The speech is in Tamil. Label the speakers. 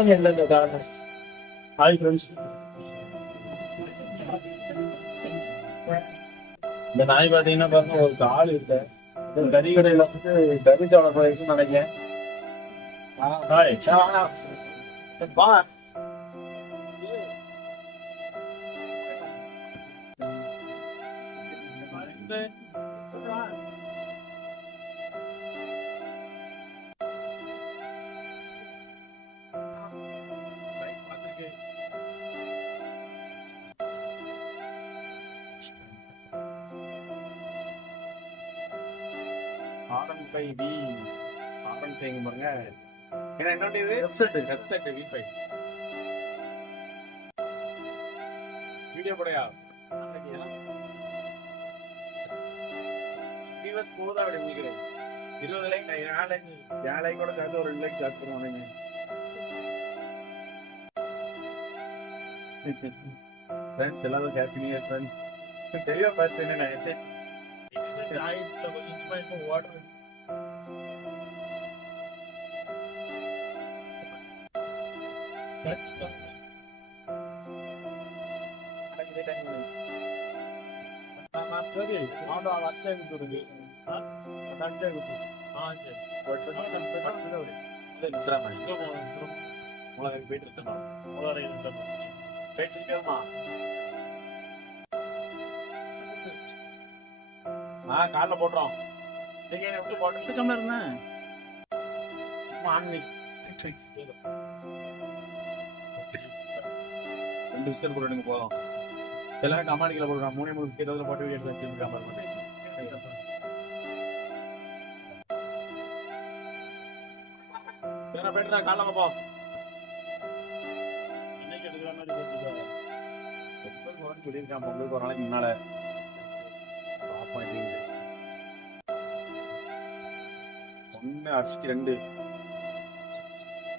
Speaker 1: காரணம் என்னங்க காரணம் ஹாய் ஃப்ரெண்ட்ஸ் இந்த நாய் பார்த்தீங்கன்னா பாருங்க ஒரு கால் இல்லை இந்த கறி கடையில் வந்து கறி சாப்பிட போயிருக்குன்னு நினைக்கிறேன் ஹாய் பா
Speaker 2: RN five V RN five பாருங்க. ஏன்னா என்ன இது?
Speaker 1: Website
Speaker 2: website V five video படையா? வீவர்ஸ் போதா அப்படி முடிக்கிறேன். இருபது லைக் ஏழு ஏழு கூட சேர்த்து ஒரு லைக் சார்ஜ் பண்ணுவானுங்க ஃப்ரெண்ட்ஸ் எல்லாரும் இயர் ஃப்ரெண்ட்ஸ் தெளிவாக பேசுறேன் நான்
Speaker 1: his eyes
Speaker 2: each time for
Speaker 1: water. That's
Speaker 2: the பேட்டிருக்கேன் ஆ காலைல போட்டுறோம். நீங்க என்ன விட்டு போட்டு கம்மியா இருந்தேன். ரெண்டு பிஸ்கட் போட்டுங்க போதும். எல்லாமே கமாடிக்கல போடுறான் மூணு மூணு பிஸ்கட் அதில் போட்டு எடுத்து வச்சிருக்காம என்ன போயிட்டு தான் காலைல பார்ப்போம்
Speaker 1: இன்னைக்கு எடுக்கிற மாதிரி
Speaker 2: சொல்லியிருக்கான் பொங்கலுக்கு ஒரு நாளைக்கு முன்னால. பார்ப்போம் ஒன்று அடிச்சு ரெண்டு.